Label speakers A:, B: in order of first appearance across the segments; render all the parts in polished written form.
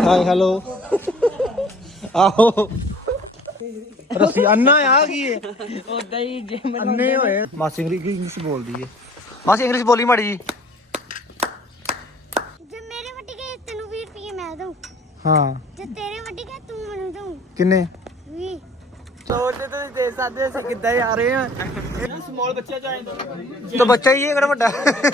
A: Hi hello आहो रस्सी अन्ना आ गई है
B: ਉਦਾਂ ਹੀ ਜਿਮ
A: अन्ने होए मासी इंग्लिश बोल दी है मासी इंग्लिश बोली माड़ी जी
C: ਜੇ ਮੇਰੇ ਵੱਟੀ ਗਏ ਤੈਨੂੰ 20 ਰੁਪਏ ਮੈਂ ਦਊਂ
A: हाँ
C: ਜੇ ਤੇਰੇ ਵੱਟੀ ਗਏ ਤੂੰ ਮੈਨੂੰ ਦਊਂ
A: किन्ने
C: 20
B: ਸੋਚਦੇ ਤੁਸੀਂ ਦੇ ਸਕਦੇ ਅਸੀਂ ਕਿੱਦਾਂ ਜਾ ਰਹੇ ਹਾਂ ਸਮਾਲ ਬੱਚਾ ਚਾਹੇ
A: तो बच्चा ही है किहड़ा बड्डा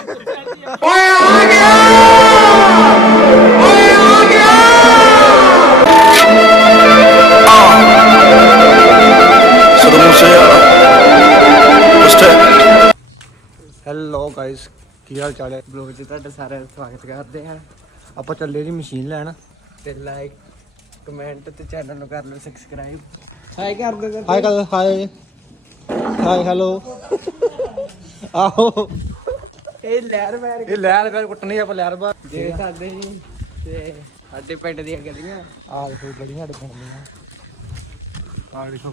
A: हेलो गाइस की हाल चाल है
B: ਬਲੌਗ 'ਚ ਤੁਹਾਡਾ ਸਾਰਿਆਂ ਦਾ ਸਵਾਗਤ ਕਰਦੇ ਹਾਂ
A: ਆਪਾਂ ਚੱਲੇ ਜੀ ਮਸ਼ੀਨ ਲੈਣ
B: ਤੇ ਲਾਈਕ ਕਮੈਂਟ ਤੇ ਚੈਨਲ ਨੂੰ ਕਰ ਲਓ ਸਬਸਕ੍ਰਾਈਬ ਹਾਈ ਕਰ ਦਿਓ
A: हाय कर हाय हाय हेलो आहो
B: ਇਹ ਲਹਿਰ ਮਾਰ
A: ਇਹ ਲਹਿਰ ਪੈਰ ਕੁੱਟਣੀ ਆਪਾਂ ਲਹਿਰ ਬਾਰ
B: ਜੇ ਸਾਡੇ ਜੀ ਤੇ ਸਾਡੇ ਪਿੰਡ ਦੀਆਂ ਗਲੀਆਂ
A: ਆ ਦੇਖੋ ਬੜੀਆਂ ਸਾਡੇ ਪਿੰਡ ਦੀਆਂ ਆ ਦੇਖੋ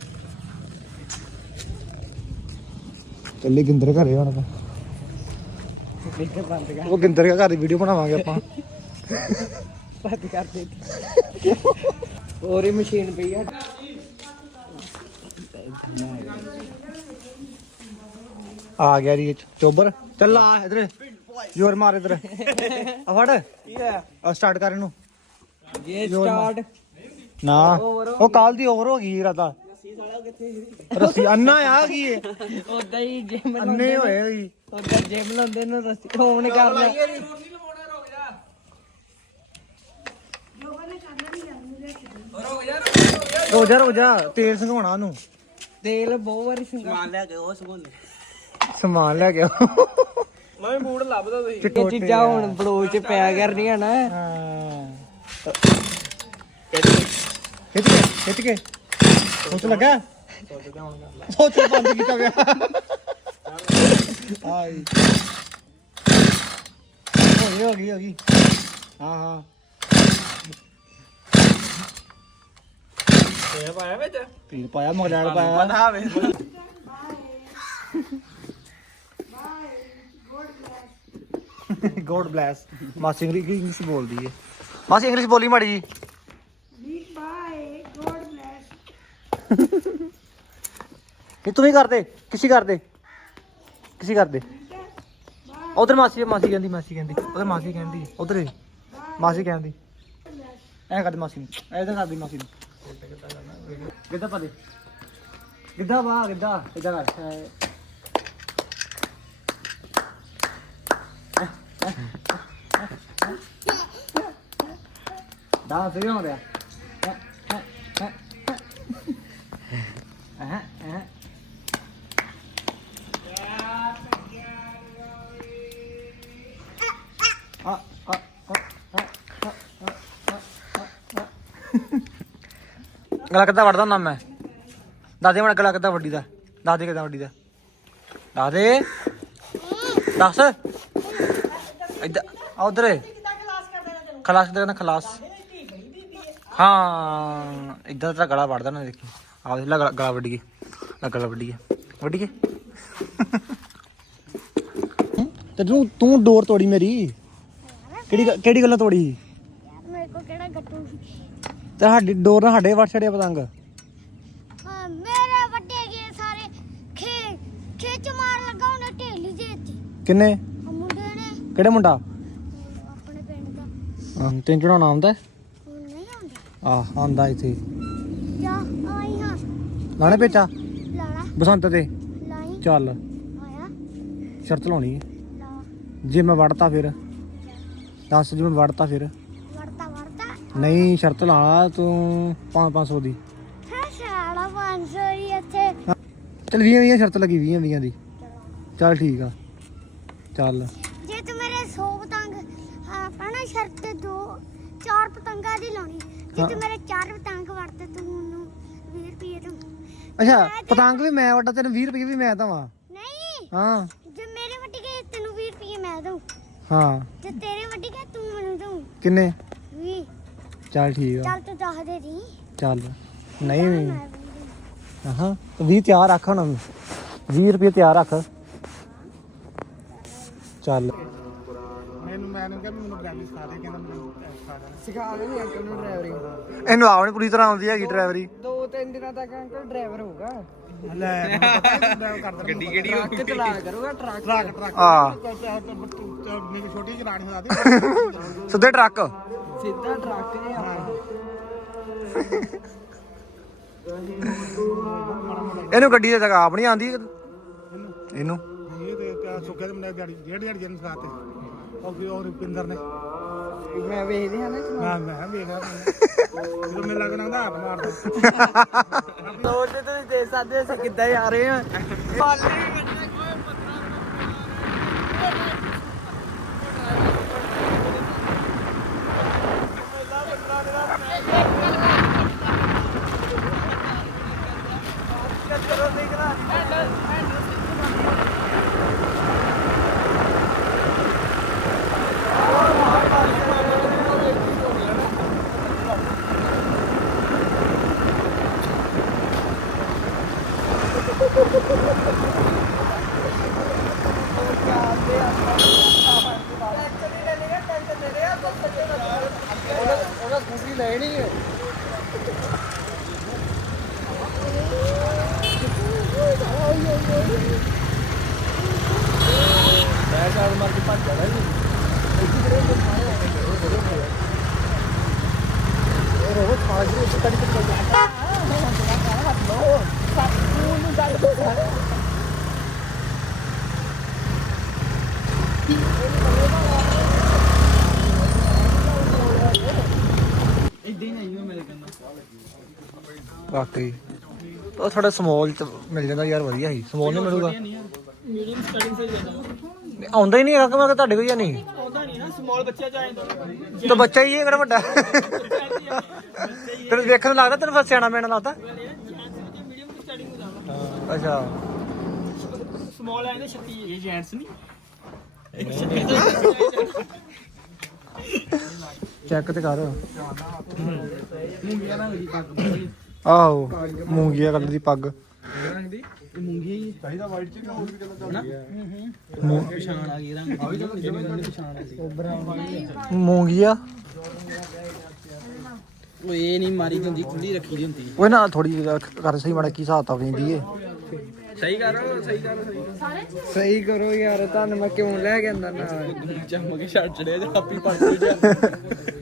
A: ਚੱਲੇ ਗਿੰਦਰ ਘਰੇ ਹੁਣ ਆਪਾਂ
B: ਲਿਖ ਬੰਦ ਕਰ
A: ਉਹ ਗਿੰਦਰ ਦੇ ਘਰ ਦੀ ਵੀਡੀਓ ਬਣਾਵਾਂਗੇ ਆਪਾਂ
B: ਬੰਦ ਕਰ ਦੇ ਹੋਰ ਹੀ ਮਸ਼ੀਨ ਪਈ ਆ
A: ਆ ਗਿਆ ਜੀ ਚੋਬਰ ਚੱਲ ਆ ਇਧਰ ਜ਼ੋਰ ਮਾਰ ਇਧਰ ਆ ਫੜ
B: ਕੀ ਆ
A: ਆ ਸਟਾਰਟ ਕਰ ਇਹਨੂੰ
B: ਇਹ ਸਟਾਰਟ
A: ਨਾ ਉਹ ਕੱਲ ਦੀ ਓਵਰ ਹੋ ਗਈ ਰਾਤਾ ਰੱਸੀ ਅੰਨਾ ਆ ਗਈ ਏ
B: ਉਦਾਂ ਹੀ ਜਿਮ
A: ਅੰਨੇ ਹੋਏ ਹੋਈ
B: ਉਦਾਂ ਜਿਮ ਲਾਉਂਦੇ ਨੂੰ ਰਸਤੇ ਹੋਣ ਕਰ ਲੈ
A: ਰੋ ਜਾ ਤੇਲ ਸੰਘਾਉਣਾ ਉਹਨੂੰ
B: ਤੇਲ ਬਹੁਤ ਵਾਰੀ ਸਮਾਨ ਲੈ ਕੇ ਉਹ ਸਗੋਲੇ
A: ਸਮਾਨ ਲੈ ਗਿਆ
B: ਮੈਂ ਬੂੜ ਲੱਭਦਾ ਤੁਸੀਂ ਇਹ ਚੀਜ਼ਾਂ ਹੁਣ ਬਲੌਗ 'ਚ ਪਿਆ ਕਰਨੀਆਂ ਨਾ
A: ਹਾਂ ਖਿੱਚ ਕੇ ਸੋਚ ਲੱਗਾ ਸੋਚ ਬੰਦ ਕੀਤਾ ਗਿਆ ਆਈ ਹੋ ਗਈ ਹਾਂ
B: ਤੇ ਪਾਇਆ ਵਿੱਚ
A: ਪੀਰ ਪਾਇਆ ਮਗੜਾਲ ਪਾਇਆ
B: ਪਤਾ ਵੇ
A: ਗੋਡ ਬਲੈਸ ਮਾਸੀ ਇੰਗਲਿਸ਼ ਬੋਲਦੀ ਹੈ ਮਾਸੀ ਇੰਗਲਿਸ਼ ਬੋਲੀ ਮਾੜੀ ਜੀ
C: ਬਾਏ ਗੋਡ ਬlesਸ
A: ਨਹੀਂ ਤੂੰ ਹੀ ਕਰਦੇ ਕਿਸੇ ਕਰਦੇ ਉਧਰ ਮਾਸੀ ਕਹਿੰਦੀ ਉਧਰ ਮਾਸੀ ਕਹਿੰਦੀ ਉਧਰ ਮਾਸੀ ਕਹਿੰਦੀ ਐ ਕਰਦੀ ਮਾਸੀ ਨੂੰ ਐਦਾਂ ਕਰਦੀ ਮਾਸੀ ਨੂੰ ਕਿੱਦਾਂ ਪਾ ਦੇ ਕਿੱਦਾਂ ਵਾ ਕਿੱਦਾਂ ਇਦਾਂ ਕਰ ਦਾ ਸਹੀ ਹੋ ਰਿਹਾ ਗਲਾ ਕਿੱਦਾਂ ਵੱਢਦਾ ਹੁੰਦਾ ਮੈਂ ਦਾਦੇ ਮੜਾ ਗਲਾ ਕਿੱਦਾਂ ਵੱਢੀ ਦਾ ਦਾਦੇ ਕਿੱਦਾਂ ਵੱਢੀ ਦਾ ਦਾਦੇ ਦੱਸ ਇੱਧਰ ਉਧਰ ਖਲਾਸ ਦੇ ਨਾ ਖਲਾਸ ਹਾਂ ਇੱਦਾਂ ਤੇਰਾ ਗਲਾ ਵੱਢਦਾ ਨਾ ਦੇਖੀ ਆ ਦੇਖ ਲੈ ਗਲਾ ਵੱਢ ਗਈ ਵੱਢ ਗਈ ਤੇ ਤੂੰ ਡੋਰ ਤੋੜੀ ਮੇਰੀ ਕਿਹੜੀ ਗੱਲਾਂ ਤੋੜੀ
C: ਮੇਰੇ ਕੋ ਕਿਹੜਾ ਗੱਟੂ ਸੀ
A: ਤੇ ਸਾਡੀ ਡੋਰ ਨਾਲ ਸਾਡੇ ਵੱਟ ਛੜਿਆ ਪਤੰਗ
C: ਹਾਂ ਮੇਰੇ ਵੱਡੇ ਗਏ ਸਾਰੇ ਖੇਚ ਮਾਰ ਲੱਗਾ ਉਹਨੇ ਢੇਲੀ ਦੇ ਦਿੱਤੀ
A: ਕਿੰਨੇ
C: ਉਹ ਮੁੰਡੇ ਨੇ
A: ਕਿਹੜੇ ਮੁੰਡਾ
C: ਆਪਣੇ ਪਿੰਡ ਦਾ
A: ਹਾਂ ਤੈਨੂੰ ਚੜਾਉਣਾ ਆਉਂਦਾ
C: ਹੁਣ ਨਹੀਂ ਆਉਂਦਾ
A: ਆਉਂਦਾ ਇੱਥੇ
C: ਜਾ ਆਈ ਹਾਂ
A: ਲਾਣੇ ਪੇਚਾ
C: ਲਾਣਾ
A: ਬਸੰਤ ਤੇ
C: ਲਾਈ
A: ਚੱਲ
C: ਆਇਆ
A: ਸ਼ਰਤ ਲਾਉਣੀ ਹੈ
C: ਲਾ
A: ਜੇ ਮੈਂ ਵੜਤਾ ਫਿਰ ਦੱਸ ਜੇ ਮੈਂ ਵੜਤਾ ਫਿਰ
C: ਵਰਤਾ
A: ਨਹੀਂ ਸ਼ਰਤ ਲਾ ਲਾ ਤੂੰ 500 ਦੀ
C: ਹੈ ਸਾਲਾ 500 ਹੀ ਇੱਥੇ
A: ਚੱਲ 20 ਸ਼ਰਤ ਲੱਗੀ 20 ਦੀ ਚੱਲ ਠੀਕ ਆ ਚੱਲ
C: ਜੇ ਤੂੰ ਮੇਰੇ 100 ਪਤੰਗ ਆਪਣਾ ਸ਼ਰਤ ਤੇ 4 ਪਤੰਗਾਂ ਦੀ ਲਾਉਣੀ ਜੇ ਤੂੰ ਮੇਰੇ 4 ਪਤੰਗ ਵੜਤੇ ਤੂੰ ਮੈਨੂੰ 20 ਰੁਪਏ ਦੂੰ
A: ਅੱਛਾ ਪਤੰਗ ਵੀ ਮੈਂ ਵੱਡਾ ਤੈਨੂੰ 20 ਰੁਪਏ ਵੀ ਮੈਂ ਦਵਾਂ
C: ਨਹੀਂ
A: ਹਾਂ
C: ਜੇ ਮੇਰੇ ਵੱਡੀ ਗਏ ਤੈਨੂੰ 20 ਰੁਪਏ ਮੈਂ ਦਊਂ
A: ਹਾਂ
C: ਜੇ ਤੇਰੇ ਵੱਡੀ ਗਏ ਤੂੰ ਮੈਨੂੰ ਦਊਂ
A: ਕਿੰਨੇ
C: 20
A: ਚੱਲ ਠੀਕ ਆ
C: ਚੱਲ ਤੂੰ ਦੱਸ ਦੇ ਦੀ
A: ਚੱਲ ਨਹੀਂ
C: ਮੈਂ ਵੀ ਦਊਂ।
A: ਹਾਂ ਤੂੰ 20 ਤਿਆਰ ਰੱਖ ਹੁਣ 20 ਰੁਪਏ ਤਿਆਰ ਰੱਖ ਚੱਲ
D: ਮੈਂ ਕਿਹਾ ਮੈਨੂੰ ਬ੍ਰਾਂਡ ਸਿਖਾ ਦੇ ਕਹਿੰਦਾ ਮੈਨੂੰ ਸਿਖਾ
B: ਸਿਖਾ ਦੇਣੀ ਅੰਕਲ ਨੂੰ ਡਰਾਈਵਰਿੰਗ।
A: ਇਹਨੂੰ ਆਉਣੀ ਪੂਰੀ ਤਰ੍ਹਾਂ ਆਉਂਦੀ ਹੈਗੀ ਡਰਾਈਵਰੀ।
B: 2-3 ਦਿਨਾਂ ਤੱਕ ਅੰਕਲ ਡਰਾਈਵਰ ਹੋਊਗਾ।
A: ਲੈ
B: ਗੱਡੀ ਕਿਹੜੀ ਟਰੱਕ ਚਲਾ ਕਰੂਗਾ ਟਰੱਕ
A: ਆ
D: ਛੋਟੀ ਚਲਾਣੀ ਹੁੰਦੀ
A: ਸਿੱਧੇ ਟਰੱਕ।
B: ਸਿੱਧਾ ਟਰੱਕ ਜੇ ਆਪਾਂ
A: ਇਹਨੂੰ ਗੱਡੀ ਦੇ ਤੱਕ ਆਪ ਨਹੀਂ ਆਉਂਦੀ ਇਹਨੂੰ।
D: ਇਹ ਤੇ ਸੁੱਕੇ ਤੇ ਮੁੰਡੇ ਦਿਹਾੜੀ ਡੇਢ ਜਨ ਸਿਖਾਤੇ ਉਹ ਵੀ ਉਹ ਰੁਪਿੰਦਰ ਨੇ
B: ਮੈਂ ਵੇਖਦੇ ਹਾਂ ਨਾ
D: ਮੈਂ ਵੇਖਿਆ ਜਦੋਂ ਮੈਨੂੰ ਲੱਗਣਾ ਹੁੰਦਾ ਆਪ ਮਾਰਦਾ
B: ਸੋਚਦੇ ਤੁਸੀਂ ਦੇ ਸਕਦੇ ਅਸੀਂ ਕਿੱਦਾਂ ਜਾ ਰਹੇ ਹਾਂ। ਉਹਦਾ ਸਕੂਟਰੀ ਲੈਣੀ ਹੈ। ਮੈਂ ਚਾਰ ਮਾਰ ਕੇ ਭੱਜ ਜਾਣਾ ਜੀ। ਉਹ ਰੋਜ਼ ਖਾਜ ਰਹੀ ਹੈ ਤੜੀ ਤੱਕ ਜਾਂਦਾ ਸੱਪੂ ਨੂੰ ਗੱਲ ਹੋ ਰਿਹਾ। ਇੱਦਾਂ ਹੀ ਨਹੀਂ ਮਿਲ ਜਾਂਦਾ
A: ਵਾਕਈ ਉਹ ਥੋੜਾ ਸਮੋਲ ਚ ਮਿਲ ਜਾਂਦਾ ਯਾਰ, ਵਧੀਆ ਸੀ। ਸਮੋਲ ਨਹੀਂ ਮਿਲੂਗਾ,
B: ਮੀਡੀਅਮ ਸਟਾਰਟਿੰਗ ਸੇ ਜਾਂਦਾ
A: ਆਉਂਦਾ ਹੀ ਨਹੀਂ ਹੈਗਾ ਕਿ ਮੈਂ ਤੁਹਾਡੇ ਕੋਲ ਜਾਂ ਨਹੀਂ।
B: ਆਉਂਦਾ ਨਹੀਂ ਨਾ ਸਮਾਲ ਬੱਚਾ ਚਾਹੇ
A: ਤਾਂ ਬੱਚਾ ਹੀ ਹੈ ਕਿਹੜਾ ਵੱਡਾ। ਤੈਨੂੰ ਵੇਖਣ ਨੂੰ ਲੱਗਦਾ ਤੈਨੂੰ ਫਿਰ ਸਿਆਣਾ ਮੈਣਾ ਲੱਗਦਾ।
B: ਮੀਡੀਅਮ ਤੋਂ ਸਟਾਰਟਿੰਗ ਹੋ ਜਾਂਦਾ।
A: ਅੱਛਾ
B: ਸਮਾਲ ਆਏ ਨੇ 36 ਇਹ ਜੈਂਟਸ ਨਹੀਂ
A: ਚੈੱਕ ਤੇ ਕਰ।
B: ਮੂੰਗੀਆਂ ਰੰਗ ਦੀ ਪੱਗ
A: ਆਹੋ ਮੂੰਗੀਆ ਕਲਰ ਦੀ ਪੱਗ।
B: ਰੰਗ ਦੀ ਮੂੰਗੀ ਹੀ
D: ਚਾਹੀਦਾ ਵਾਈਟ ਚ ਹੋਰ ਵੀ ਕਿੰਨਾ
B: ਪਛਾਣ ਆ ਗਈ ਰੰਗ ਆ ਵੀ ਜਦੋਂ ਪਛਾਣ ਆ ਸੀ ਉਹ ਬਰਾਊਨ
A: ਮੂੰਗੀਆ
B: ਉਹ ਇਹ ਨਹੀਂ ਮਾਰੀ ਦੀ ਹੁੰਦੀ ਖੁੱਲੀ ਰੱਖੀ ਦੀ ਹੁੰਦੀ
A: ਉਹ ਨਾ ਥੋੜੀ ਕਰ ਸਹੀ ਮਾੜਾ ਕੀ ਹਿਸਾਬ ਤਾਂ ਪੈਂਦੀ ਏ।
B: ਸਹੀ ਕਰੋ ਯਾਰ ਤੁਹਾਨੂੰ ਮੈਂ ਕਿਉਂ ਲੈ ਕੇ ਆਂਦਾ ਨਾਲ ਚੰਮ ਕੇ ਛੱਡ ਚੜਿਆ ਤੇ ਆਪੀ ਪੱਟ